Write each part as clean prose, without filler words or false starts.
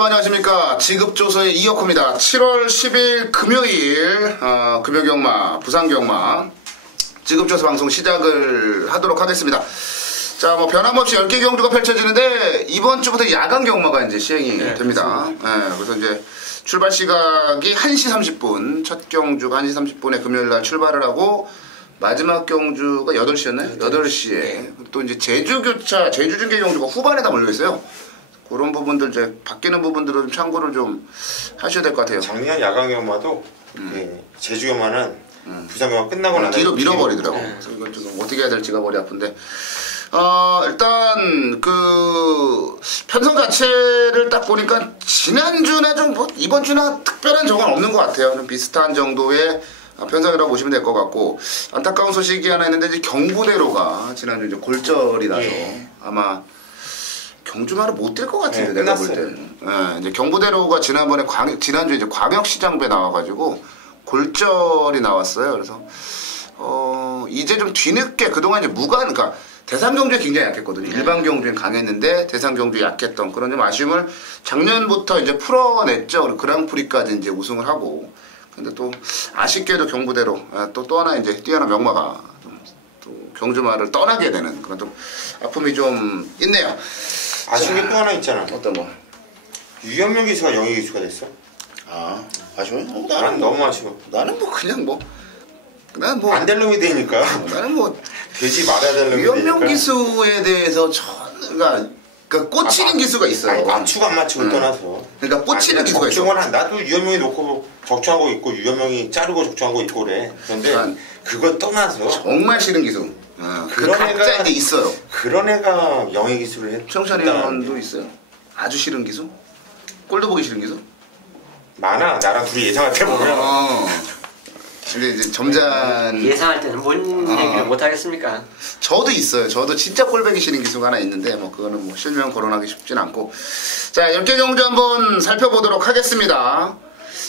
여러분 안녕하십니까. 지급조서의 이혁호입니다. 7월 10일 금요일 금요경마 부산경마 지급조서 방송 시작을 하도록 하겠습니다. 자, 뭐 변함없이 10개 경주가 펼쳐지는데 이번 주부터 야간 경마가 이제 시행이 됩니다. 그래서 이제 출발 시각이 1시 30분, 첫 경주가 1시 30분에 금요일날 출발을 하고 마지막 경주가 8시였나요? 8시에. 또 이제 제주교차, 제주중계 경주가 후반에 다 몰려있어요. 그런 부분들, 이제 바뀌는 부분들은 좀 참고를 좀 하셔야 될 것 같아요. 작년 야간 경마도 제주 경마는 부산 경마 끝나고 나서 뒤로 밀어버리더라고. 그래서 이걸 좀 어떻게 해야 될지가 머리 아픈데. 일단 편성 자체를 딱 보니까 지난주나 좀 뭐 이번 주나 특별한 적은 없는 것 같아요. 좀 비슷한 정도의 편성이라고 보시면 될 것 같고, 안타까운 소식이 하나 있는데 이제 경부대로가 지난주 이제 골절이 나서 아마 경주마를 못 뛸 것 같은데 내가 볼 때는. 이제 경부대로가 지난주 이제 광역시장부에 나와가지고 골절이 나왔어요. 그래서 이제 좀 뒤늦게 그동안 이제 그러니까 대상 경주에 굉장히 약했거든요. 일반 경주엔 강했는데 대상 경주에 약했던 그런 좀 아쉬움을 작년부터 이제 풀어냈죠. 그랑프리까지 이제 우승을 하고. 근데 또 아쉽게도 경부대로 또 하나 이제 뛰어난 명마가 또 경주마를 떠나게 되는 그런 좀 아픔이 좀 있네요. 아쉬운 게 또 하나 있잖아. 어떤 거? 유현명 기수가 영예 기수가 됐어. 아쉬워요? 나는 너무 아쉬워. 나는 안 될 놈이 되니까. 나는 되지 말아야 될 놈이 되니까. 유현명 기수에 대해서 그러니까 꽂히는 기수가 있어요. 맞추고 안 맞추고 떠나서. 그러니까 꽂히는 기수가 있어. 나도 유현명이 놓고 적중하고 있고 유현명이 자르고 적중하고 있고 그래. 그런데 그거 떠나서 정말 싫은 기수. 각자 이제 있어요. 그런 애가 영예 기수를 했. 청천이 형도 있어요. 아주 싫은 기수? 꼴도 보기 싫은 기수? 많아. 나랑 둘이 예상할 때 보면. 근데 이제 점잖 예상할 때는 뭔 얘기를 못 하겠습니까? 저도 있어요. 저도 진짜 꼴보기 싫은 기수가 하나 있는데 그거는 실명 거론하기 쉽진 않고. 자, 10개 경주 한번 살펴보도록 하겠습니다.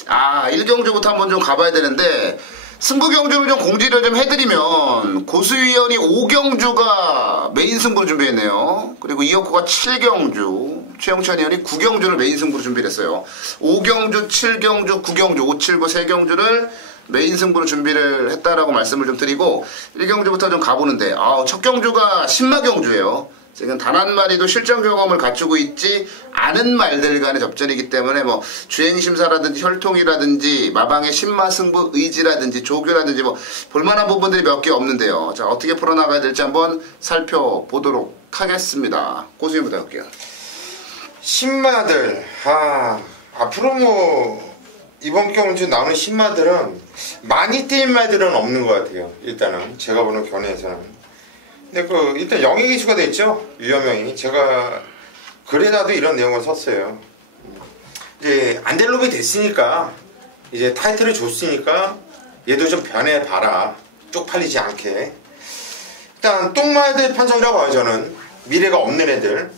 1경주부터 한번 좀 가봐야 되는데, 승부 경주를 좀 공지를 좀 해드리면, 고수위원이 5경주가 메인 승부를 준비했네요. 그리고 이혁호가 7경주, 최영찬 의원이 9경주를 메인 승부로 준비를 했어요. 5경주, 7경주, 9경주, 5, 7, 9 3경주를 메인 승부로 준비를 했다라고 말씀을 좀 드리고, 1경주부터 좀 가보는데, 첫 경주가 신마경주예요. 지금 단 한 마리도 실전 경험을 갖추고 있지 않은 말들 간의 접전이기 때문에 주행심사라든지 혈통이라든지 마방의 신마승부 의지라든지 조교라든지 볼만한 부분들이 몇 개 없는데요. 자, 어떻게 풀어나가야 될지 한번 살펴보도록 하겠습니다. 고수님부터 할게요. 신마들 앞으로 이번 경주 나오는 신마들은 많이 뛴 말들은 없는 것 같아요. 일단은 제가 보는 견해에서는. 근데 일단 영예 기수가 됐죠. 유현명이. 제가 글에다도 이런 내용을 썼어요. 이제 안 될 놈이 됐으니까 이제 타이틀을 줬으니까 얘도 좀 변해봐라. 쪽팔리지 않게. 일단 똥마애들 편성이라고 봐요. 저는 미래가 없는 애들.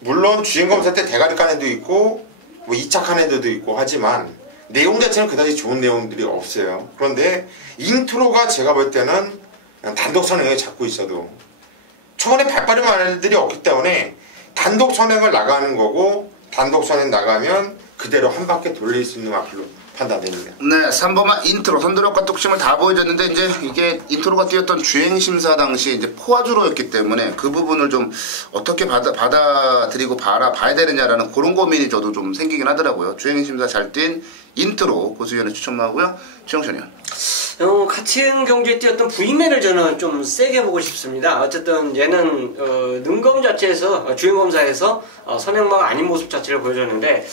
물론 주행검사 때 대가리 깐 애도 있고 2착한 애들도 있고 하지만 내용 자체는 그다지 좋은 내용들이 없어요. 그런데 인트로가 제가 볼 때는 단독 선행을 잡고 있어도 초반에 발빠른 말들이 없기 때문에 단독 선행을 나가는 거고, 단독 선행 나가면 그대로 한 바퀴 돌릴 수 있는 마필로 판단됩니다. 네, 3번만 인트로 선두력과 뚝심을 다 보여줬는데, 이제 이게 인트로가 뛰었던 주행심사 당시 이제 포화주로였기 때문에 그 부분을 좀 어떻게 받아들이고 봐야 되느냐라는 그런 고민이 저도 좀 생기긴 하더라고요. 주행심사 잘 뛴 인트로 고수위원의 추천하고요. 최영찬이요. 같은 경주에 뛰었던 부이맨을 저는 좀 세게 보고 싶습니다. 어쨌든 얘는 능검 자체에서 주행검사에서 선행마가 아닌 모습 자체를 보여줬는데,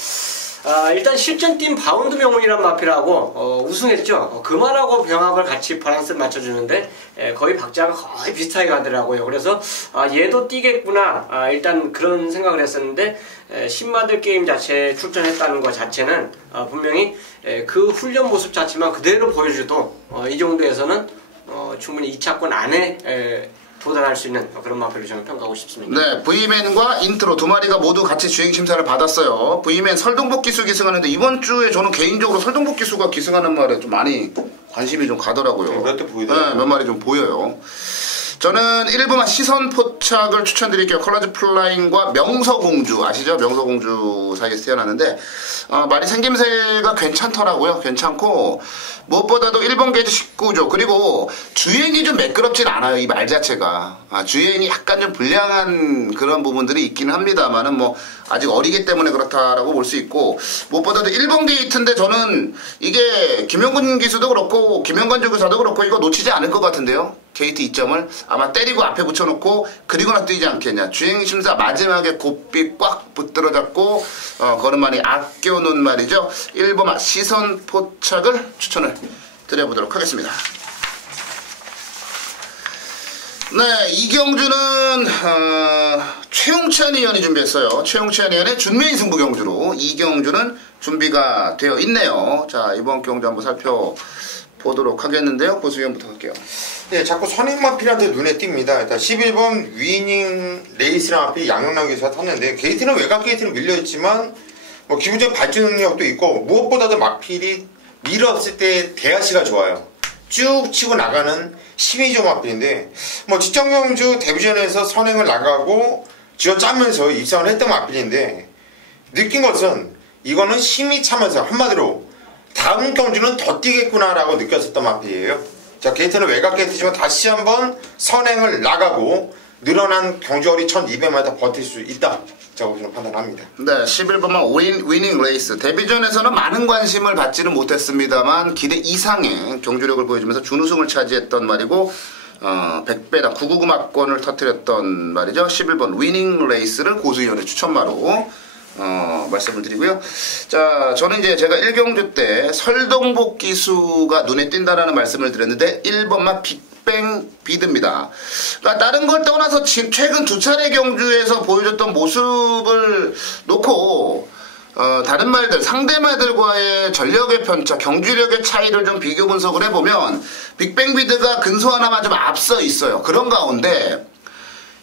일단 실전 팀 바운드 명운이란 마필하고 우승했죠. 금화라고 병합을 같이 밸런스를 맞춰주는데 거의 박자가 거의 비슷하게 가더라고요. 그래서 얘도 뛰겠구나, 일단 그런 생각을 했었는데, 신마들 게임 자체에 출전했다는 것 자체는 분명히 그 훈련 모습 자체만 그대로 보여줘도 이 정도에서는 충분히 2차권 안에 도달할 수 있는 그런 마필을 저는 평가하고 싶습니다. 네, V맨과 인트로 두 마리가 모두 같이 주행심사를 받았어요. V맨 설동복 기수 기승하는데, 이번 주에 저는 개인적으로 설동복 기수가 기승하는 말에 좀 많이 관심이 좀 가더라고요. 몇 대 보이더라고요. 네, 몇 마리 좀 보여요. 저는 1번만 시선 포착을 추천드릴게요. 컬러즈 플라잉과 명서공주 아시죠? 명서공주 사이에서 태어났는데 많이 생김새가 괜찮더라고요. 괜찮고 무엇보다도 1번 게이트 19조 그리고 주행이 좀 매끄럽진 않아요. 이 말 자체가 주행이 약간 좀 불량한 그런 부분들이 있기는 합니다만은 뭐 아직 어리기 때문에 그렇다라고 볼 수 있고 무엇보다도 1번 게이트인데 저는 이게 김영근 기수도 그렇고 김영관 조교사도 그렇고 이거 놓치지 않을 것 같은데요. 게이트 2점을 아마 때리고 앞에 붙여놓고 그리고나 뛰지 않겠냐. 주행심사 마지막에 곱비 꽉 붙들어 잡고 걸음만이 아껴놓은 말이죠. 1번만 시선 포착을 추천을 드려보도록 하겠습니다. 네, 이경주는 최용찬 의원이 준비했어요. 최용찬 의원의 준메인 승부 경주로 이경주는 준비가 되어 있네요. 자, 이번 경주 한번 살펴보도록 하겠는데요. 고수위원부터 할게요. 네, 자꾸 선행마필한테 눈에 띕니다. 일단 11번 위닝 레이스랑 앞에 양영남 기수가 탔는데 게이트는 외곽 게이트는 밀려있지만 뭐 기본적인 발전 능력도 있고 무엇보다도 마필이 밀었을 때 대하시가 좋아요. 쭉 치고 나가는 12조 마필인데 뭐 직전경주 데뷔전에서 선행을 나가고 쥐어짜면서 입상을 했던 마필인데 느낀 것은 이거는 힘이 차면서 한마디로 다음 경주는 더 뛰겠구나라고 느꼈었던 마필이에요. 자, 게이트는 외곽 게이트지만 다시 한번 선행을 나가고 늘어난 경주거리 1200m 버틸 수 있다. 저는 판단합니다. 네, 11번만 위닝 레이스. 데뷔전에서는 많은 관심을 받지는 못했습니다만 기대 이상의 경주력을 보여주면서 준우승을 차지했던 말이고 100배당 999 막권을 터뜨렸던 말이죠. 11번 위닝 레이스를 고수위원의 추천마로 말씀을 드리고요. 자, 저는 이제 제가 1경주 때 설동복 기수가 눈에 띈다라는 말씀을 드렸는데 1번만 빅뱅 비드입니다. 그러니까 다른 걸 떠나서 지금 최근 두 차례 경주에서 보여줬던 모습을 놓고 다른 말들, 상대 말들과의 전력의 편차, 경주력의 차이를 좀 비교 분석을 해보면 빅뱅 비드가 근소 하나만 좀 앞서 있어요. 그런 가운데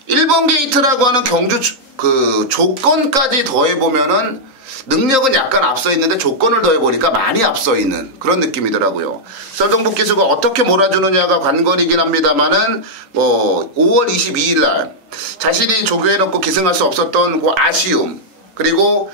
1번 게이트라고 하는 경주 그 조건까지 더해보면은 능력은 약간 앞서 있는데 조건을 더해보니까 많이 앞서 있는 그런 느낌이더라고요. 설동복 기수가 어떻게 몰아주느냐가 관건이긴 합니다만은 뭐 5월 22일 날 자신이 조교해놓고 기승할 수 없었던 그 아쉬움 그리고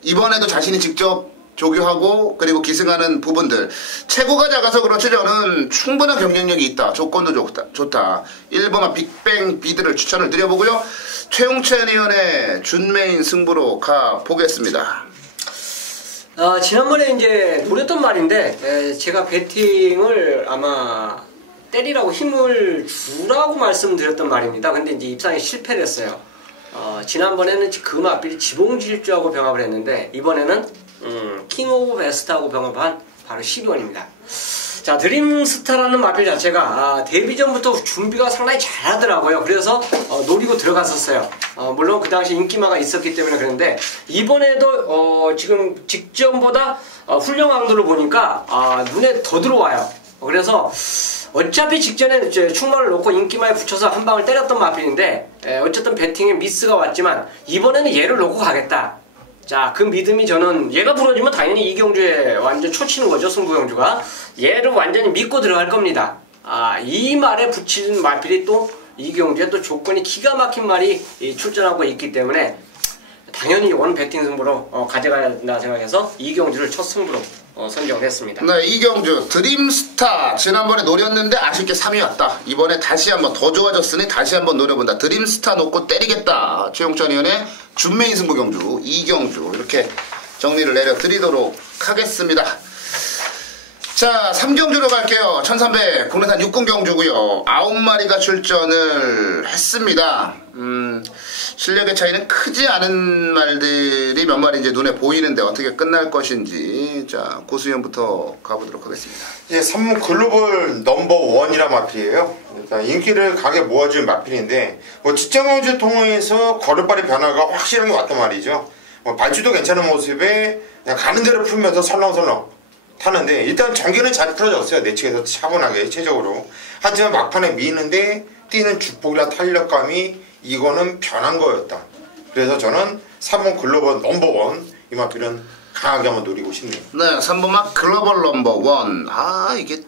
이번에도 자신이 직접 조교하고 그리고 기승하는 부분들 체구가 작아서 그렇지 저는 충분한 경쟁력이 있다. 조건도 좋다. 1번만 빅뱅 비드를 추천을 드려보고요. 최용찬 의원의 준메인 승부로 가보겠습니다. 지난번에 이제 노렸던 말인데 제가 배팅을 아마 때리라고 힘을 주라고 말씀드렸던 말입니다. 근데 이제 입상에 실패를 했어요. 지난번에는 금앞필이 지봉질주하고 병합을 했는데 이번에는 킹 오브 베스트하고 병합한 바로 12원입니다. 자, 드림스타라는 마필 자체가 데뷔전부터 준비가 상당히 잘하더라고요. 그래서 노리고 들어갔었어요. 물론 그 당시 인기마가 있었기 때문에 그랬는데 이번에도 지금 직전보다 훈련 강도를 보니까 눈에 더 들어와요. 그래서 어차피 직전에 충마를 놓고 인기마에 붙여서 한 방을 때렸던 마필인데 어쨌든 배팅에 미스가 왔지만 이번에는 얘를 놓고 가겠다. 자, 그 믿음이 저는 얘가 부러지면 당연히 이경주에 완전 초치는 거죠. 승부경주가 얘를 완전히 믿고 들어갈 겁니다. 이 말에 붙이는 마필이 또 이경주에 또 조건이 기가 막힌 말이 출전하고 있기 때문에 당연히 이건 배팅 승부로 가져가야 된다 생각해서 이경주를 첫 승부로 선정을 했습니다. 네, 이경주 드림스타 지난번에 노렸는데 아쉽게 3위 왔다. 이번에 다시 한번 더 좋아졌으니 다시 한번 노려본다. 드림스타 놓고 때리겠다. 최용찬 의원의 준메인 승부 경주 이경주 이렇게 정리를 내려드리도록 하겠습니다. 자, 3경주로 갈게요. 1300 국내산 6군 경주고요. 9마리가 출전을 했습니다. 실력의 차이는 크지 않은 말들이 몇 마리 이제 눈에 보이는데 어떻게 끝날 것인지 자, 고수위원부터 가보도록 하겠습니다. 예, 3문 글로벌 넘버 1이란 마필이에요. 일단 인기를 강하게 모아준 마필인데 뭐 직전경주 통해서 걸음발의 변화가 확실하게 왔단 말이죠. 뭐 발주도 괜찮은 모습에 그냥 가는 대로 풀면서 설렁설렁 타는데 일단 전개는 잘 풀어졌어요. 내측에서 차분하게 체적으로. 하지만 막판에 미는데 뛰는 주폭이나 탄력감이 이거는 변한 거였다. 그래서 저는 3번 글로벌 넘버 1 이 마필은 강하게 한번 노리고 싶네요. 네, 3번만 글로벌 넘버 1. 이게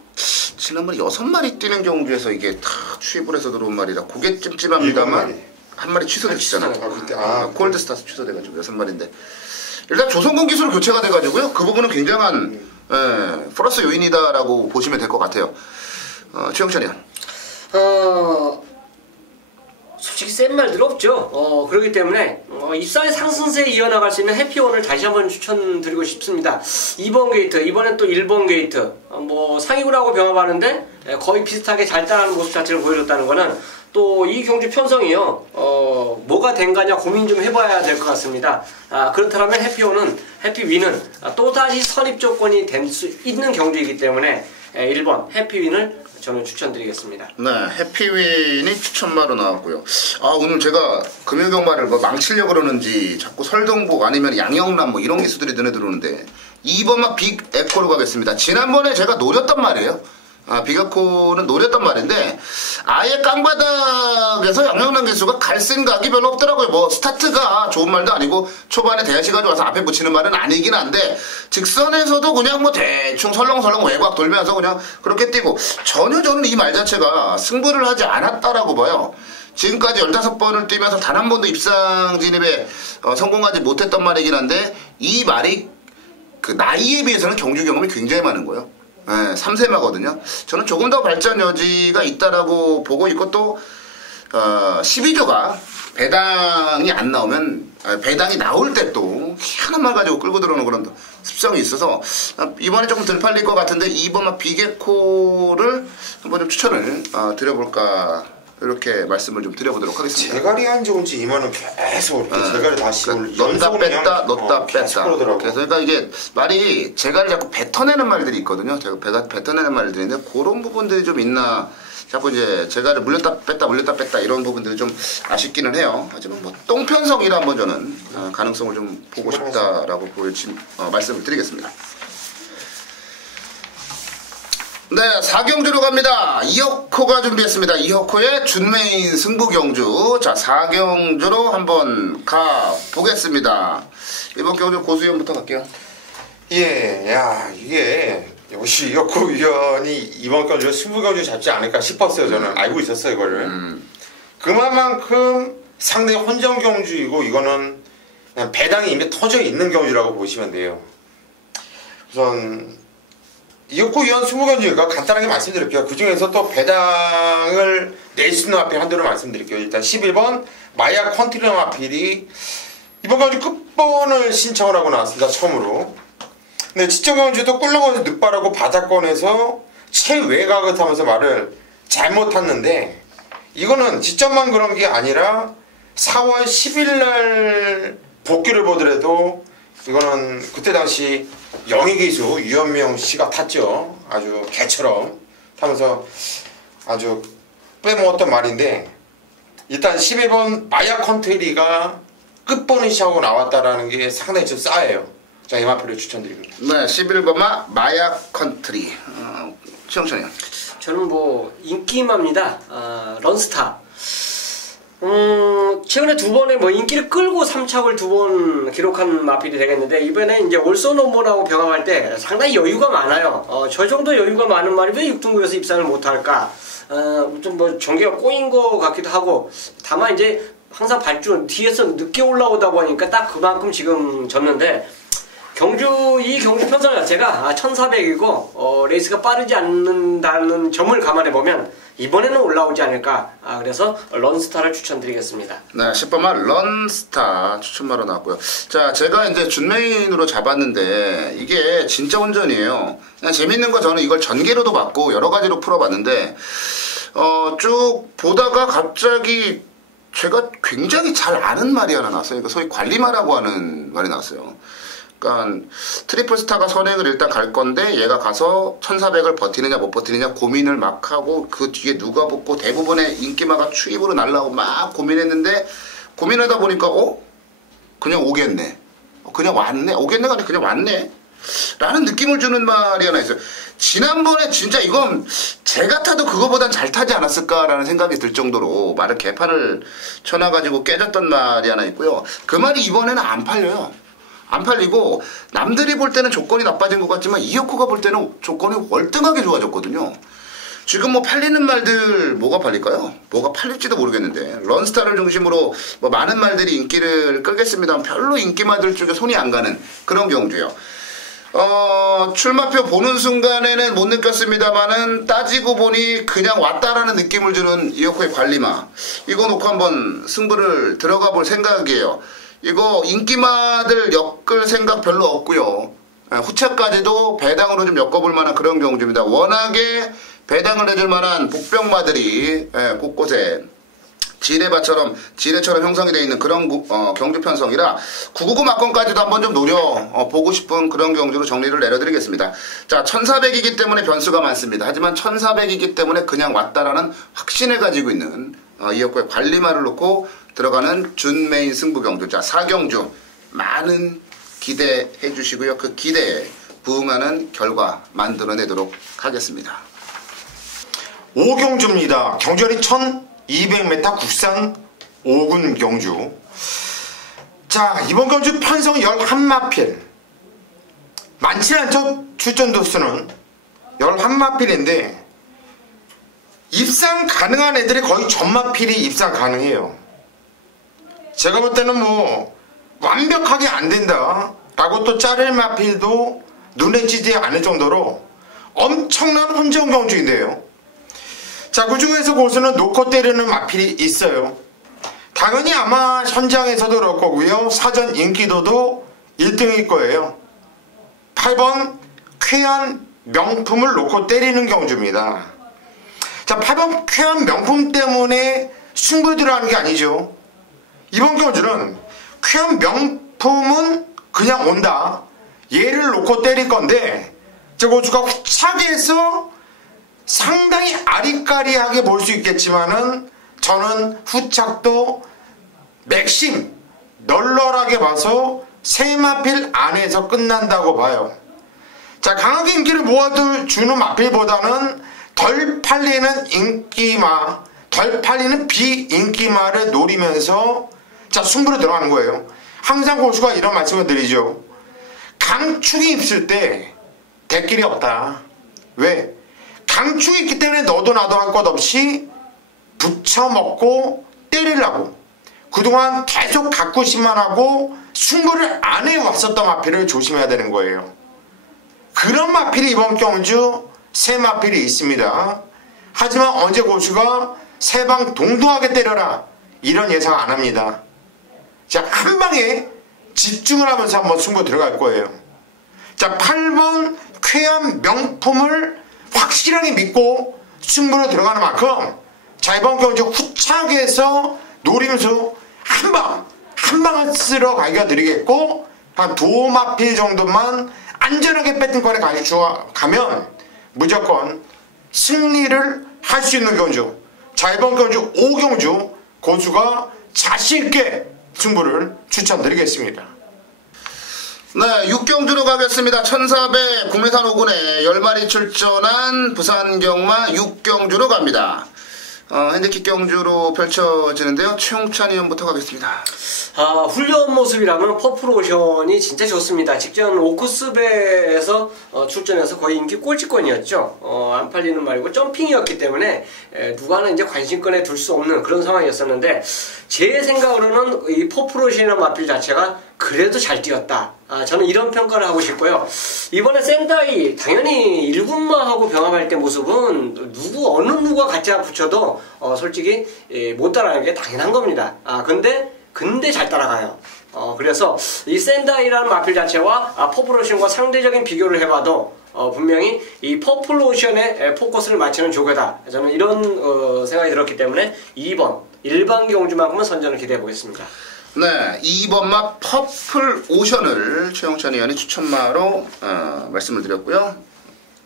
지난번에 6마리 뛰는 경주에서 이게 다 취입을 해서 들어온 말이라 그게 찜찜합니다만 한 마리 취소됐잖아요. 그때 콜드스타스 취소돼가지고 6마리인데 일단 조선공 기술 교체가 돼가지고요. 그 부분은 굉장한 플러스 요인이다라고 보시면 될 것 같아요. 최영찬이 형. 솔직히 센 말들 없죠. 그렇기 때문에 입상의 상승세에 이어나갈 수 있는 해피원을 다시 한번 추천드리고 싶습니다. 2번 게이트, 이번엔 또 1번 게이트. 상위군하고 병합하는데 거의 비슷하게 잘 따라하는 모습 자체를 보여줬다는 거는 또 이 경주 편성이요. 뭐가 된가냐 고민 좀 해봐야 될 것 같습니다. 그렇다면 해피윈은 또다시 선입 조건이 될 수 있는 경주이기 때문에 1번 해피윈을 저는 추천드리겠습니다. 네, 해피윈이 추천마로 나왔고요. 오늘 제가 금요경마를 망치려고 그러는지 자꾸 설동복 아니면 양영남 이런 기수들이 눈에 들어오는데 2번마 빅 에코로 가겠습니다. 지난번에 제가 노렸단 말이에요. 빅에코는 노렸단 말인데 아예 깡바닥에서 양영남 기수가 갈 생각이 별로 없더라고요. 스타트가 좋은 말도 아니고 초반에 대시가 좋아서 앞에 붙이는 말은 아니긴 한데 직선에서도 그냥 대충 설렁설렁 외곽 돌면서 그냥 그렇게 뛰고 전혀 저는 이 말 자체가 승부를 하지 않았다라고 봐요. 지금까지 15번을 뛰면서 단 한 번도 입상 진입에 성공하지 못했던 말이긴 한데 이 말이 그 나이에 비해서는 경주 경험이 굉장히 많은 거예요. 3세마거든요. 저는 조금 더 발전 여지가 있다라고 보고 있고 또 12조가 배당이 안 나오면 배당이 나올 때 또 희한한 말 가지고 끌고 들어오는 그런 습성이 있어서 이번에 조금 덜 팔릴 것 같은데 2번 비게코를 한번 좀 추천을 드려볼까 이렇게 말씀을 좀 드려보도록 하겠습니다. 제갈이 안 좋은지 이만은 계속 이렇게 제갈이 다시 넣다 뺐다 넣다 뺐다. 그러더라고. 그래서 그러니까 이게 말이 제갈이 자꾸 뱉어내는 말들이 있거든요. 제가 배가 뱉어내는 말들이 있는데 그런 부분들이 좀 있나 자꾸 이제 제갈을 물렸다 뺐다 이런 부분들이 좀 아쉽기는 해요. 하지만 똥편성이라 한번 저는 가능성을 좀 보고 싶다라고 말씀을 드리겠습니다. 네, 4경주로 갑니다. 이혁호가 준비했습니다. 이혁호의 준메인 승부경주. 자, 4경주로 한번 가보겠습니다. 이번 경주 고수위원부터 갈게요. 이게 역시 이혁호 위원이 이번 경주 승부경주 잡지 않을까 싶었어요. 저는 알고 있었어요, 이거를. 그만큼 상당히 혼전경주이고 이거는 그냥 배당이 이미 터져 있는 경주라고 보시면 돼요. 우선 이혁호 위원 20경주니까 간단하게 말씀드릴게요. 그 중에서 또 배당을 낼 수 있는 마필 한도를 말씀드릴게요. 일단 11번 마야 컨트리 마필이 이번 경주 끝번을 신청을 하고 나왔습니다. 처음으로. 근데 지정경주도 꿀렁거려서 늑발하고 바닥권에서 최외곽을 타면서 말을 잘못 탔는데 이거는 지점만 그런 게 아니라 4월 10일날 복귀를 보더라도 이거는 그때 당시 영희기수 유현명 씨가 탔죠. 아주 개처럼 타면서 아주 빼먹었던 말인데 일단 11번 마야 컨트리가 끝보니시하고 나왔다라는 게 상당히 좀 싸해요. 자, 이 마필을 추천드립니다. 네, 11번마 마야 컨트리. 최영찬이요. 저는 인기마입니다. 런스타. 최근에 두 번에 인기를 끌고 3착을 두 번 기록한 마필이 되겠는데 이번에 이제 올소논본하고 병합할 때 상당히 여유가 많아요. 저 정도 여유가 많은 말이 왜 6등급에서 입상을 못할까? 좀 전개가 꼬인 것 같기도 하고 다만 이제 항상 발주 뒤에서 늦게 올라오다 보니까 딱 그만큼 지금 졌는데 이 경주 편성 자체가 1400이고 레이스가 빠르지 않는다는 점을 감안해보면 이번에는 올라오지 않을까. 그래서 런스타를 추천드리겠습니다. 네, 10번마 런스타 추천마로 나왔고요. 자, 제가 이제 준메인으로 잡았는데 이게 진짜 운전이에요. 그냥 재밌는 거 저는 이걸 전개로도 봤고 여러 가지로 풀어봤는데 쭉 보다가 갑자기 제가 굉장히 잘 아는 말이 하나 나왔어요. 그러니까 소위 관리마라고 하는 말이 나왔어요. 그러니까 트리플 스타가 선행을 일단 갈 건데 얘가 가서 1400을 버티느냐 못 버티느냐 고민을 막 하고 그 뒤에 누가 붙고 대부분의 인기마가 추입으로 날라오고 막 고민했는데 고민하다 보니까 그냥 오겠네. 그냥 왔네. 오겠네가 아니라 그냥 왔네. 라는 느낌을 주는 말이 하나 있어요. 지난번에 진짜 이건 제가 타도 그거보단 잘 타지 않았을까라는 생각이 들 정도로 말을 개판을 쳐놔가지고 깨졌던 말이 하나 있고요. 그 말이 이번에는 안 팔려요. 안 팔리고 남들이 볼 때는 조건이 나빠진 것 같지만 이혁호가 볼 때는 조건이 월등하게 좋아졌거든요. 지금 뭐 팔리는 말들 뭐가 팔릴까요? 뭐가 팔릴지도 모르겠는데 런스타를 중심으로 뭐 많은 말들이 인기를 끌겠습니다만 별로 인기마들 쪽에 손이 안 가는 그런 경주요. 출마표 보는 순간에는 못 느꼈습니다만은 따지고 보니 그냥 왔다라는 느낌을 주는 이어코의 관리마. 이거 놓고 한번 승부를 들어가 볼 생각이에요. 이거 인기마들 엮을 생각 별로 없고요. 후차까지도 배당으로 좀 엮어볼 만한 그런 경주입니다. 워낙에 배당을 내줄 만한 복병마들이 곳곳에 지뢰처럼 형성이 되어 있는 그런 경주 편성이라 999 막건까지도 한번 좀 노려보고 싶은 그런 경주로 정리를 내려드리겠습니다. 자, 1400이기 때문에 변수가 많습니다. 하지만 1400이기 때문에 그냥 왔다라는 확신을 가지고 있는 이역구의 관리마를 놓고 들어가는 준메인 승부 경주. 자, 4경주 많은 기대해 주시고요. 그 기대에 부응하는 결과 만들어내도록 하겠습니다. 5경주입니다. 경주거리 1200m 국산 5군 경주. 자, 이번 경주 편성 11마필. 많지 않죠? 출전 도수는 11마필인데 입상 가능한 애들이 거의 전마필이 입상 가능해요. 제가 볼 때는 뭐 완벽하게 안 된다 라고 또 자를 마필도 눈에 띄지 않을 정도로 엄청난 혼전 경주인데요. 자, 그 중에서 고수는 놓고 때리는 마필이 있어요. 당연히 아마 현장에서도 그럴 거고요. 사전 인기도도 1등일 거예요. 8번 쾌한 명품을 놓고 때리는 경주입니다. 자, 8번 쾌한 명품 때문에 승부 들어가는 게 아니죠. 이번 경주는 쾌한 명품은 그냥 온다. 얘를 놓고 때릴 건데 저 고수가 후차게 해서 상당히 아리까리하게 볼 수 있겠지만은 저는 후착도 맥심 널널하게 봐서 세마필 안에서 끝난다고 봐요. 자, 강하게 인기를 모아주는 마필보다는 덜 팔리는 인기마, 덜 팔리는 비인기마를 노리면서 자, 승부로 들어가는 거예요. 항상 고수가 이런 말씀을 드리죠. 강축이 있을 때 대길이 없다. 왜? 강축이 있기 때문에 너도 나도 할 것 없이 붙여먹고 때리려고 그동안 계속 갖고싶만 하고 승부를 안 해왔었던 마필을 조심해야 되는 거예요. 그런 마필이 이번 경주 세 마필이 있습니다. 하지만 언제 고수가 세 방 동등하게 때려라 이런 예상 안 합니다. 자, 한 방에 집중을 하면서 한번 승부 들어갈 거예요. 자, 8번 쾌한 명품을 확실하게 믿고 승부로 들어가는 만큼 자, 이번 경주 후차게 해서 노리면서 한 방을 쓸어 가기가 느리겠고 한 두 마필 정도만 안전하게 배팅권에 가면 무조건 승리를 할 수 있는 경주. 자, 이번 경주 5경주 고수가 자신있게 승부를 추천드리겠습니다. 네, 6경주로 가겠습니다. 1400 국내산 5군에 10마리 출전한 부산경마 6경주로 갑니다. 핸디캡 경주로 펼쳐지는데요. 최용찬 의원부터 가겠습니다. 훈련 모습이라면 퍼플오션이 진짜 좋습니다. 직전 오크스배에서 출전해서 거의 인기 꼴찌권이었죠. 안 팔리는 말고 점핑이었기 때문에 누가는 이제 관심권에 둘 수 없는 그런 상황이었었는데 제 생각으로는 이 퍼플오션이라는 마필 자체가 그래도 잘 뛰었다. 저는 이런 평가를 하고 싶고요. 이번에 센다이 당연히 1군마하고 병합할 때 모습은 어느 누가 같이 붙여도 솔직히 못 따라가는 게 당연한 겁니다. 근데 잘 따라가요. 그래서 이 센다이라는 마필 자체와 퍼플오션과 상대적인 비교를 해봐도 분명히 이 퍼플오션에 포커스를 맞추는 조교다. 저는 이런 생각이 들었기 때문에 2번 일반 경주만큼은 선전을 기대해 보겠습니다. 네, 2번마 퍼플 오션을 최영찬 의원이 추천마로 말씀을 드렸고요.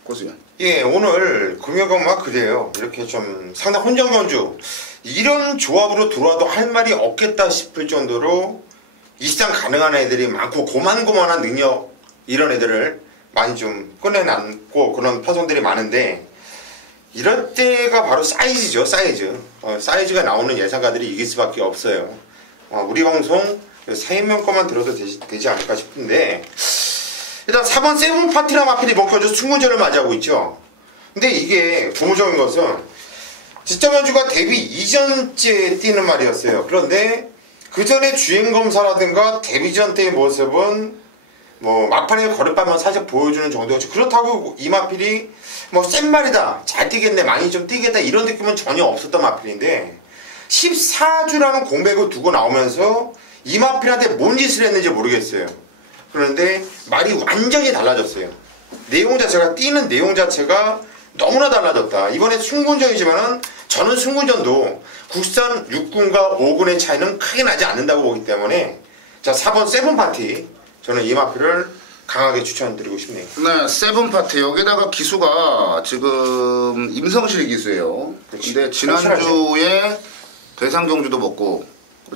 고수연. 예, 오늘 금요경마 그래요. 이렇게 좀 상당 혼전 경주 이런 조합으로 들어와도 할 말이 없겠다 싶을 정도로 입상 가능한 애들이 많고 고만고만한 능력 이런 애들을 많이 좀 꺼내놨고 그런 파송들이 많은데 이럴 때가 바로 사이즈죠. 사이즈가 나오는 예상가들이 이길 수밖에 없어요. 우리 방송 3명 거만 들어도 되지 않을까 싶은데 일단 4번 세븐파티라 마필이 이번 경주 승군전을 맞이하고 있죠. 근데 이게 고무적인 것은 지점 연주가 데뷔 이전째 뛰는 말이었어요. 그런데 그 전에 주행검사라든가 데뷔 전 때의 모습은 뭐 막판에 걸음밥만 살짝 보여주는 정도였죠. 그렇다고 이 마필이 뭐 센 말이다, 잘 뛰겠네, 많이 좀 뛰겠다 이런 느낌은 전혀 없었던 마필인데 14주라는 공백을 두고 나오면서 이 마필한테 뭔 짓을 했는지 모르겠어요. 그런데 말이 완전히 달라졌어요. 내용 자체가, 뛰는 내용 자체가 너무나 달라졌다. 이번에 승군전이지만은 저는 승군전도 국산 6군과 5군의 차이는 크게 나지 않는다고 보기 때문에 자, 4번 세븐파티, 저는 이 마필을 강하게 추천드리고 싶네요. 네, 세븐파티. 여기다가 기수가 지금 임성실 기수예요. 근데 지난주에 대상경주도 먹고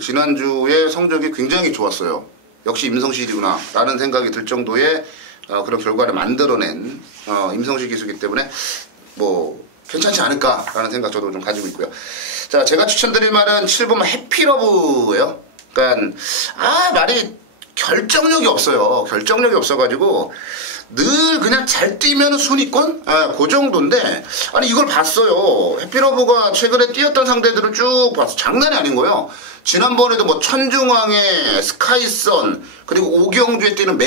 지난주에 성적이 굉장히 좋았어요. 역시 임성실이구나 라는 생각이 들 정도의 그런 결과를 만들어낸 임성실 기수이기 때문에 뭐 괜찮지 않을까라는 생각 저도 좀 가지고 있고요. 자, 제가 추천드릴 말은 7번 해피러브예요. 그러니까 말이 결정력이 없어요. 결정력이 없어가지고 늘 그냥 잘 뛰면 순위권? 그 정도인데 아니 이걸 봤어요. 해피러브가 최근에 뛰었던 상대들을 쭉 봤어. 장난이 아닌 거예요. 지난번에도 뭐 천중왕의 스카이선, 그리고 오경주에 뛰는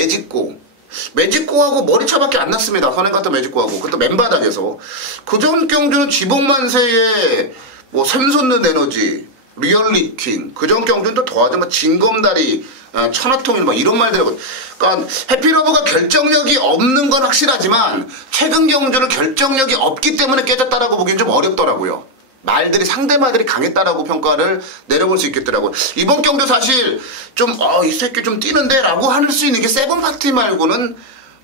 매직고하고 머리차밖에 안 났습니다. 선행 같은 매직고하고. 그것도 맨바닥에서. 그전 경주는 지복만세의 뭐 샘솟는 에너지, 리얼리킹, 그전 경주는 또 더하자 뭐 진검다리, 천하통일 막 이런 말들하고. 그러니까 해피러브가 결정력이 없는 건 확실하지만 최근 경주는 결정력이 없기 때문에 깨졌다라고 보기엔 좀 어렵더라고요. 상대 말들이 강했다라고 평가를 내려볼 수 있겠더라고요. 이번 경주 사실 좀 이 새끼 좀 뛰는데 라고 할 수 있는 게 세븐파티 말고는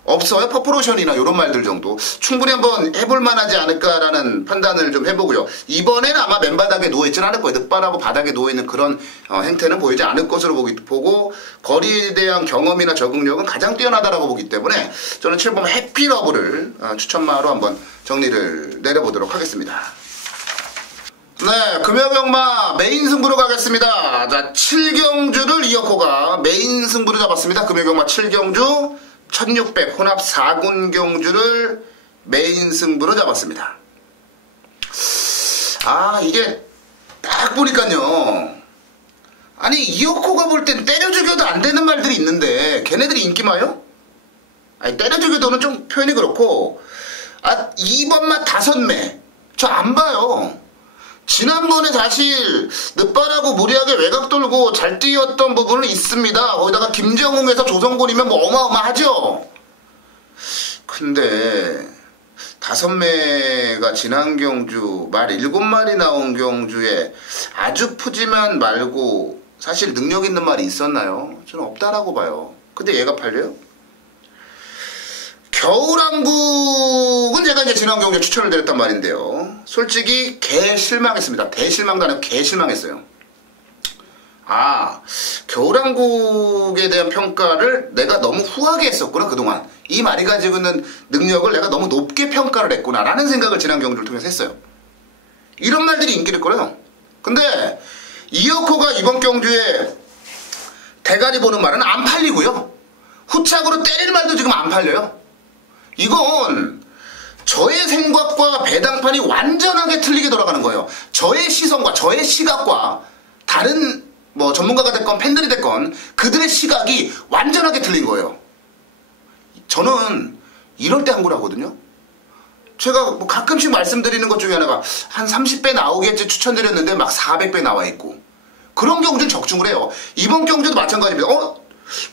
없어요. 퍼포로션이나 이런 말들 정도 충분히 한번 해볼 만하지 않을까라는 판단을 좀 해보고요. 이번에는 아마 맨바닥에 누워있진 않을 거예요. 늑발하고 바닥에 누워있는 그런 행태는 보이지 않을 것으로 보고 거리에 대한 경험이나 적응력은 가장 뛰어나다라고 보기 때문에 저는 7번 해피러브를 추천마로 한번 정리를 내려보도록 하겠습니다. 네, 금요병마 메인 승부로 가겠습니다. 자, 7경주를 이어코가 메인 승부로 잡았습니다. 금요병마 7경주 1600 혼합 4군 경주를 메인 승부로 잡았습니다. 이게 딱 보니까요. 아니, 이어코가 볼 땐 때려 죽여도 안 되는 말들이 있는데 걔네들이 인기마요? 아니, 때려 죽여도는 좀 표현이 그렇고 2번마 5매 저 안 봐요. 지난번에 사실 늦발하고 무리하게 외곽 돌고 잘 뛰었던 부분은 있습니다. 거기다가 김정웅에서 조성곤이면 뭐 어마어마하죠. 근데 5매가 지난 경주 말 7마리 나온 경주에 아주 푸짐한 말고 사실 능력 있는 말이 있었나요? 저는 없다라고 봐요. 근데 얘가 팔려요? 겨울왕국은 제가 이제 지난 경주에 추천을 드렸단 말인데요. 솔직히 개 실망했습니다. 대실망도 아니고 개 실망했어요. 겨울왕국에 대한 평가를 내가 너무 후하게 했었구나 그동안. 이 말이 가지고 있는 능력을 내가 너무 높게 평가를 했구나 라는 생각을 지난 경주를 통해서 했어요. 이런 말들이 인기를 끌어요. 근데 이어코가 이번 경주에 대가리 보는 말은 안 팔리고요. 후착으로 때릴 말도 지금 안 팔려요. 이건 저의 생각과 배당판이 완전하게 틀리게 돌아가는 거예요. 저의 시선과 저의 시각과 다른 뭐 전문가가 됐건 팬들이 됐건 그들의 시각이 완전하게 틀린 거예요. 저는 이럴 때 한 거라거든요. 제가 뭐 가끔씩 말씀드리는 것 중에 하나가 한 30배 나오겠지 추천드렸는데 막 400배 나와 있고 그런 경주는 적중을 해요. 이번 경주도 마찬가지입니다.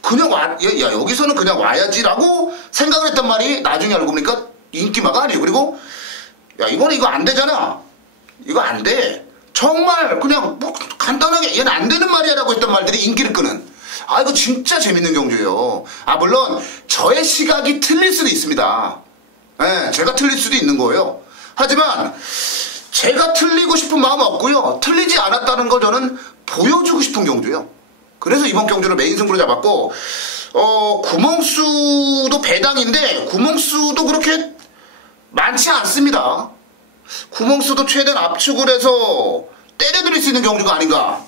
그냥 여기서는 그냥 와야지라고 생각을 했단 말이 나중에 알고 보니까 인기마가 아니에요. 그리고 이번에 이거 안 되잖아. 이거 안 돼. 정말 그냥 뭐 간단하게 얘는 안 되는 말이야 라고 했던 말들이 인기를 끄는 이거 진짜 재밌는 경주예요. 물론 저의 시각이 틀릴 수도 있습니다. 제가 틀릴 수도 있는 거예요. 하지만 제가 틀리고 싶은 마음 없고요. 틀리지 않았다는 걸 저는 보여주고 싶은 경주예요. 그래서 이번 경주를 메인 승부로 잡았고 구멍수도 배당인데 구멍수도 그렇게 많지 않습니다. 구멍수도 최대한 압축을 해서 때려드릴 수 있는 경주가 아닌가.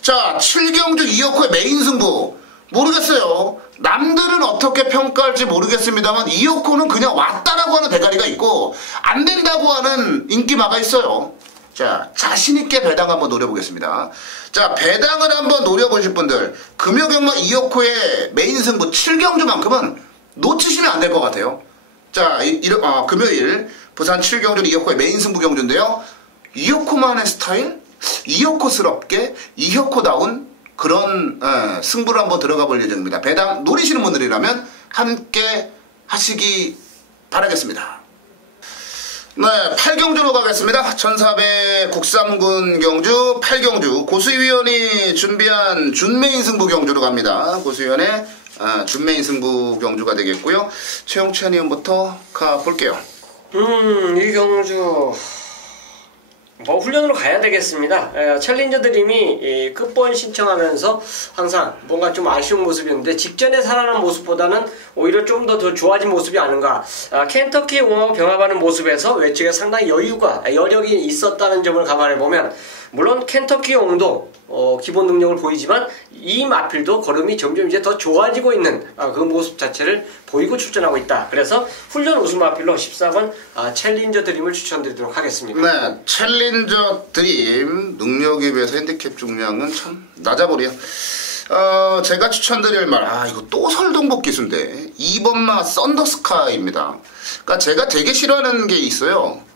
자, 7경주 이어코의 메인 승부 모르겠어요. 남들은 어떻게 평가할지 모르겠습니다만 이어코는 그냥 왔다라고 하는 대가리가 있고 안 된다고 하는 인기마가 있어요. 자, 자신있게 배당 한번 노려보겠습니다. 자, 배당을 한번 노려보실 분들 금요경마 이어코의 메인 승부 7경주만큼은 놓치시면 안 될 것 같아요. 자, 금요일 부산 7경주 이어코의 메인 승부 경주인데요. 이어코만의 스타일? 이어코스럽게 이어코다운 그런 승부를 한번 들어가 볼 예정입니다. 배당 노리시는 분들이라면 함께 하시기 바라겠습니다. 네, 8경주로 가겠습니다. 1400 국삼군 경주 8경주 고수위원이 준비한 준메인 승부 경주로 갑니다. 고수위원의 준메인 승부 경주가 되겠고요. 최용찬 의원부터 가볼게요. 이 경주 뭐 훈련으로 가야 되겠습니다. 챌린저 드림이 끝번 신청하면서 항상 뭔가 좀 아쉬운 모습이었는데 직전에 살아난 모습보다는 오히려 좀 더 좋아진 모습이 아닌가. 켄터키 옹하고 병합하는 모습에서 외측에 상당히 여력이 있었다는 점을 감안해보면 물론 켄터키 옹도 기본 능력을 보이지만 이 마필도 걸음이 점점 이제 더 좋아지고 있는 그 모습 자체를 보이고 출전하고 있다. 그래서 훈련 우승 마필로 14번 챌린저 드림을 추천드리도록 하겠습니다. 네, 챌린저 드림 능력에 비해서 핸디캡 중량은 참 낮아버려. 제가 추천드릴 말, 이거 또 설동복 기수인데 2번마 썬더스카이입니다. 그러니까 제가 되게 싫어하는 게 있어요.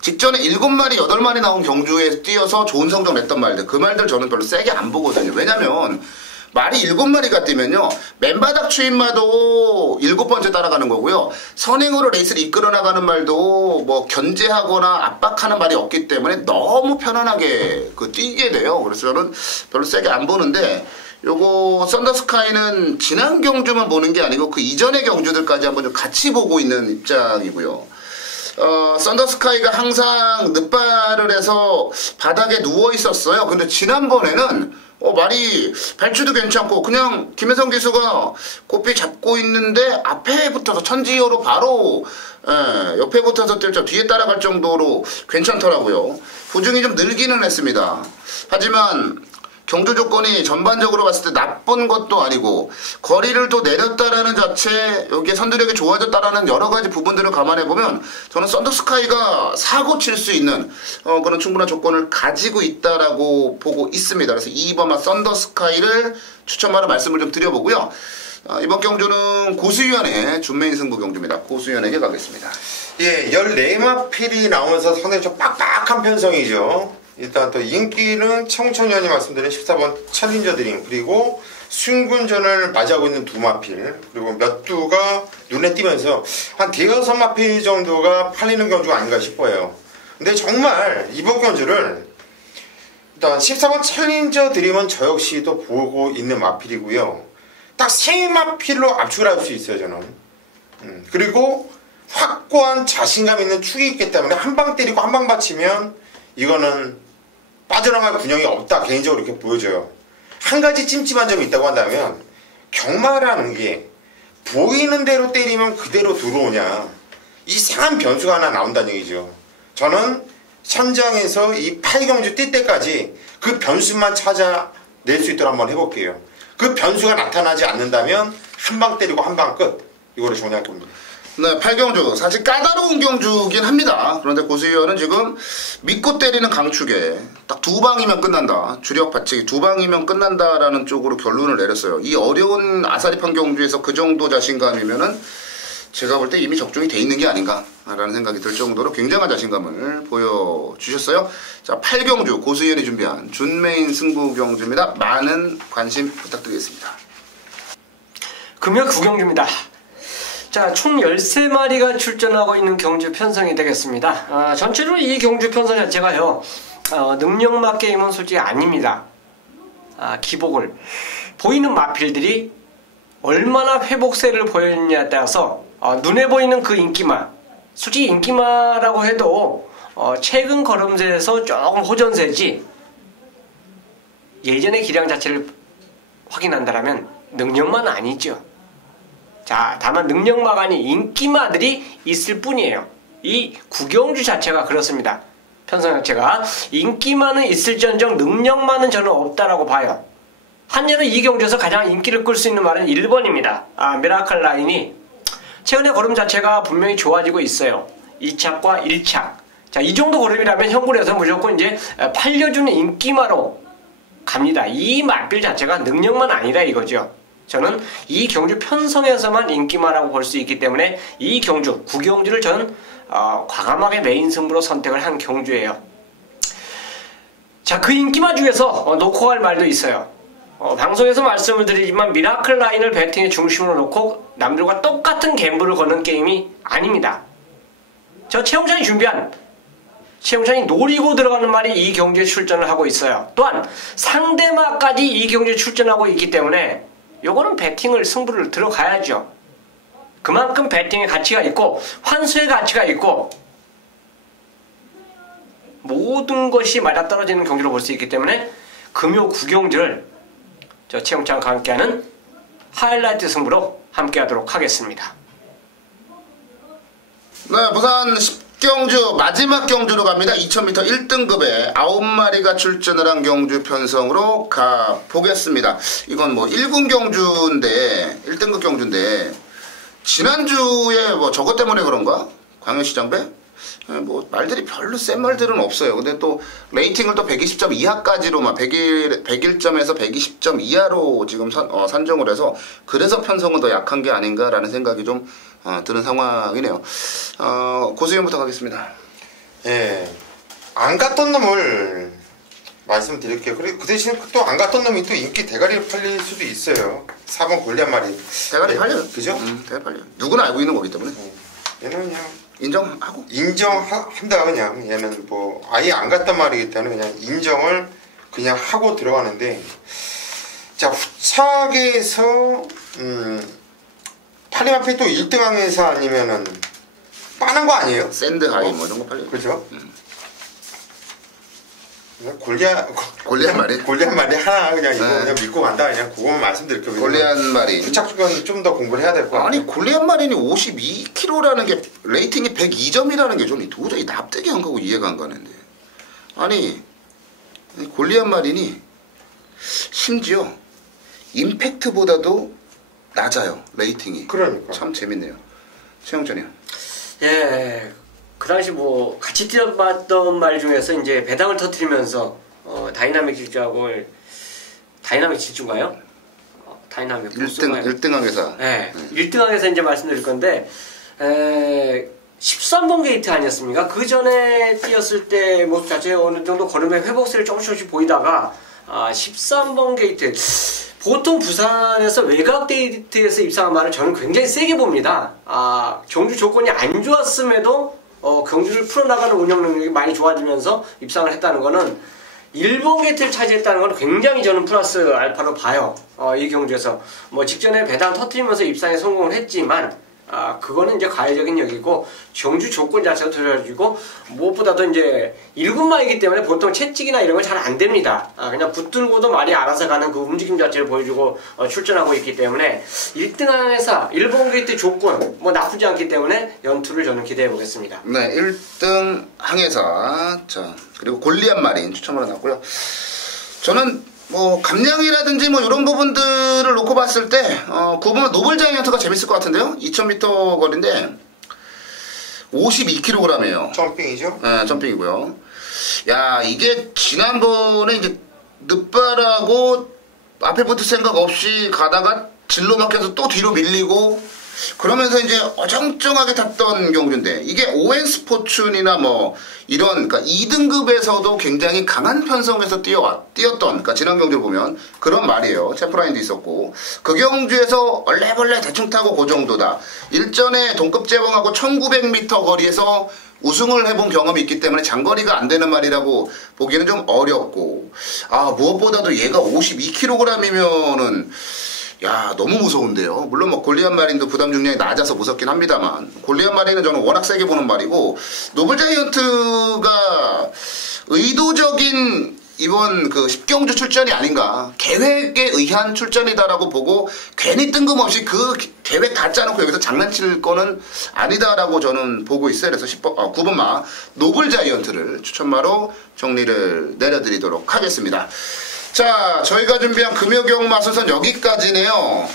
직전에 7마리, 8마리 나온 경주에 뛰어서 좋은 성적 냈던 말들, 그 말들 저는 별로 세게 안 보거든요. 왜냐면 말이 7마리가 뛰면요, 맨바닥 추임마도 7번째 따라가는 거고요, 선행으로 레이스를 이끌어 나가는 말도 뭐 견제하거나 압박하는 말이 없기 때문에 너무 편안하게 뛰게 돼요. 그래서 저는 별로 세게 안 보는데, 요거 썬더스카이는 지난 경주만 보는 게 아니고 그 이전의 경주들까지 한번 좀 같이 보고 있는 입장이고요. 썬더스카이가 항상 늑발을 해서 바닥에 누워 있었어요. 근데 지난번에는 말이 발주도 괜찮고 그냥 김혜성 기수가 고삐 잡고 있는데 앞에 붙어서 천지효로 바로 옆에 붙어서 뒤에 따라갈 정도로 괜찮더라고요. 부중이 좀 늘기는 했습니다. 하지만 경주 조건이 전반적으로 봤을 때 나쁜 것도 아니고 거리를 또 내렸다라는 자체, 여기에 선두력이 좋아졌다라는 여러 가지 부분들을 감안해보면 저는 썬더스카이가 사고 칠 수 있는 그런 충분한 조건을 가지고 있다라고 보고 있습니다. 그래서 2번마 썬더스카이를 추천하는 말씀을 좀 드려보고요. 이번 경주는 고수위원의 준메인 승부 경주입니다. 고수위원에게 가겠습니다. 예, 14마필이 나오면서 상당히 좀 빡빡한 편성이죠. 일단 또 인기는 청천위원이 말씀드린 14번 챌린저 드림, 그리고 순군전을 맞이하고 있는 2마필, 그리고 몇 두가 눈에 띄면서 한 5마필 정도가 팔리는 경주가 아닌가 싶어요. 근데 정말 이번 경주를 일단 14번 챌린저 드림은 저 역시도 보고 있는 마필이고요. 딱 3마필로 압축을 할 수 있어요, 저는. 그리고 확고한 자신감 있는 축이 있기 때문에 한 방 때리고 한 방 받치면 이거는 빠져나갈 군형이 없다, 개인적으로 이렇게 보여져요. 한 가지 찜찜한 점이 있다고 한다면 경마라는 게 보이는 대로 때리면 그대로 들어오냐, 이상한 변수가 하나 나온다는 얘기죠. 저는 현장에서 이 8경주 뛸 때까지 그 변수만 찾아낼 수 있도록 한번 해볼게요. 그 변수가 나타나지 않는다면 한 방 때리고 한 방 끝, 이거를 정리할 겁니다. 네, 8경주 사실 까다로운 경주긴 합니다. 그런데 고수위원은 지금 믿고 때리는 강축에 딱 2방이면 끝난다, 주력 받치기 2방이면 끝난다라는 쪽으로 결론을 내렸어요. 이 어려운 아사리판 경주에서 그 정도 자신감이면은 제가 볼 때 이미 적중이 돼 있는 게 아닌가라는 생각이 들 정도로 굉장한 자신감을 보여주셨어요. 자, 8경주 고수위원이 준비한 준메인 승부 경주입니다. 많은 관심 부탁드리겠습니다. 금요 9경주입니다. 자, 총 13마리가 출전하고 있는 경주 편성이 되겠습니다. 전체로 이 경주 편성 자체가요, 능력마 게임은 솔직히 아닙니다. 기복을 보이는 마필들이 얼마나 회복세를 보였느냐에 따라서 눈에 보이는 그 인기마, 솔직히 인기마라고 해도 최근 걸음세에서 조금 호전세지, 예전의 기량 자체를 확인한다면 능력마는 아니죠. 자, 다만 능력마가 아닌 인기마들이 있을 뿐이에요. 이 구경주 자체가 그렇습니다. 편성 자체가 인기마는 있을지언정 능력마는 저는 없다라고 봐요. 한여름 이 경주에서 가장 인기를 끌 수 있는 말은 1번입니다. 미라클 라인이 최근에 걸음 자체가 분명히 좋아지고 있어요. 2착과 1착. 자, 이 정도 걸음이라면 형굴에서 무조건 이제 팔려주는 인기마로 갑니다. 이 말필 자체가 능력만 아니라 이거죠. 저는 이 경주 편성에서만 인기마라고 볼 수 있기 때문에 이 경주, 구경주를 저는 과감하게 메인 승부로 선택을 한 경주예요. 자, 그 인기마 중에서 놓고 갈 말도 있어요. 방송에서 말씀을 드리지만 미라클 라인을 배팅의 중심으로 놓고 남들과 똑같은 갬블을 거는 게임이 아닙니다. 저 최홍찬이 준비한, 최홍찬이 노리고 들어가는 말이 이 경주에 출전을 하고 있어요. 또한 상대마까지 이 경주에 출전하고 있기 때문에 요거는 배팅을 승부를 들어가야죠. 그만큼 배팅의 가치가 있고 환수의 가치가 있고 모든 것이 맞아떨어지는 경기로 볼 수 있기 때문에 금요 구경주를 저 최영찬과 함께하는 하이라이트 승부로 함께하도록 하겠습니다. 네, 부산 10경주 마지막 경주로 갑니다. 2000m 1등급에 9마리가 출전을 한 경주 편성으로 가보겠습니다. 이건 뭐 1군 경주인데 1등급 경주인데 지난주에 뭐 저것 때문에 그런가? 광역시장배? 뭐 말들이 별로 센 말들은 없어요. 근데 또 레이팅을 또 120점 이하까지로 막 101점에서 120점 이하로 지금 산정을 해서 그래서 편성은 더 약한 게 아닌가라는 생각이 좀 드는 상황이네요. 고수연부터 가겠습니다. 예, 안 갔던 놈을 말씀드릴게요. 그리고 그 대신 또 안 갔던 놈이 또 인기 대가리 팔릴 수도 있어요. 4번 골리앗 말이. 대가리 팔려요. 그죠? 대가리 팔려요. 누구나 알고 있는 거기 때문에. 얘는 그냥 인정하고. 인정한다 그냥. 얘는 뭐 아예 안 갔단 말이기 때문에 그냥 인정을 그냥 하고 들어가는데, 자, 후착에서 팔리마페 또 1등한 회사 아니면은 빠는 거 아니에요? 샌드하이 뭐 이런 거 팔려요. 그죠? 골리앗 말이 하나 그냥 이거 그냥 믿고 간다. 그냥 그거만 말씀드릴게요. 골리앗 말이 후착주간 좀 더 공부를 해야 될 것 같아요. 아니 골리앗 마린이 52kg라는 게 레이팅이 102점이라는 게 좀 도저히 납득이 안 가고 이해가 안 가는데, 아니 골리앗 마린이 심지어 임팩트보다도 낮아요 레이팅이. 그러니까 참 재밌네요. 최영찬이요. 예, 그 당시 뭐 같이 뛰어봤던 말 중에서 이제 배당을 터뜨리면서 다이나믹 질주하고 다이나믹 질주인가요? 다이나믹 1등한 회사. 네, 1등항에서 이제 말씀드릴 건데 13번 게이트 아니었습니까? 그 전에 뛰었을 때 모습 자체에 어느 정도 걸음의 회복세를 조금씩 보이다가 13번 게이트, 보통 부산에서 외곽 데이트에서 입상한 말을 저는 굉장히 세게 봅니다. 경주 조건이 안 좋았음에도 경주를 풀어나가는 운영 능력이 많이 좋아지면서 입상을 했다는 거는 1번 게이트를 차지했다는 건 굉장히 저는 플러스 알파로 봐요. 이 경주에서 뭐 직전에 배당 터뜨리면서 입상에 성공을 했지만 그거는 이제 가해적인 역이고 경주 조건 자체가 들어가지고 무엇보다도 이제 1군마이기 때문에 보통 채찍이나 이런 건 잘 안 됩니다. 그냥 붙들고도 말이 알아서 가는 그 움직임 자체를 보여주고 출전하고 있기 때문에 1등한 회사 1번 게이트 조건 뭐 나쁘지 않기 때문에 연투를 저는 기대해 보겠습니다. 네, 1등 항해사. 자, 그리고 골리앗 마린 추첨을 해놨고요. 저는 뭐 감량이라든지 뭐 이런 부분들을 놓고 봤을 때 9번 노블 자이언트가 재밌을 것 같은데요. 2000m 거리인데 52kg이에요. 점핑이죠? 네, 점핑이고요. 야, 이게 지난번에 이제 늑발하고 앞에 붙을 생각 없이 가다가 진로 막혀서 또 뒤로 밀리고 그러면서 이제 어정쩡하게 탔던 경주인데, 이게 오엔 스포츠나 뭐 이런 그러니까 2등급에서도 굉장히 강한 편성에서 뛰었던 그러니까 지난 경주를 보면 그런 말이에요. 챔프라인도 있었고 그 경주에서 얼레벌레 대충 타고 그 정도다. 일전에 동급 제왕하고 1900m 거리에서 우승을 해본 경험이 있기 때문에 장거리가 안 되는 말이라고 보기에는 좀 어렵고, 무엇보다도 얘가 52kg이면은 야, 너무 무서운데요. 물론 뭐 골리앗 마린도 부담 중량이 낮아서 무섭긴 합니다만, 골리앗 마린은 저는 워낙 세게 보는 말이고, 노블 자이언트가 의도적인 이번 그 10경주 출전이 아닌가, 계획에 의한 출전이다라고 보고 괜히 뜬금없이 그 계획 다 짜놓고 여기서 장난칠 거는 아니다라고 저는 보고 있어요. 그래서 9번마 노블 자이언트를 추천마로 정리를 내려드리도록 하겠습니다. 자, 저희가 준비한 금요경마 순서는 여기까지네요.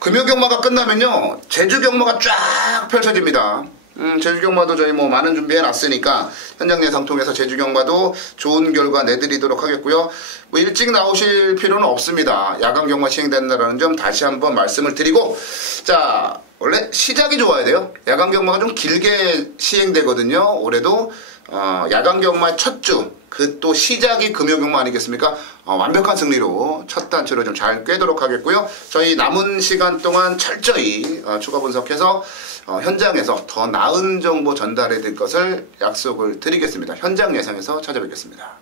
금요경마가 끝나면요, 제주경마가 쫙 펼쳐집니다. 제주경마도 저희 뭐 많은 준비해 놨으니까 현장 예상 통해서 제주경마도 좋은 결과 내드리도록 하겠고요. 뭐 일찍 나오실 필요는 없습니다. 야간경마 시행된다는 점 다시 한번 말씀을 드리고, 자, 원래 시작이 좋아야 돼요. 야간경마가 좀 길게 시행되거든요. 올해도 야간경마의 첫 주, 그 또 시작이 금요경마 아니겠습니까? 완벽한 승리로 첫 단추를 좀 잘 꿰도록 하겠고요. 저희 남은 시간 동안 철저히 추가 분석해서 현장에서 더 나은 정보 전달해 드릴 것을 약속을 드리겠습니다. 현장 예상에서 찾아뵙겠습니다.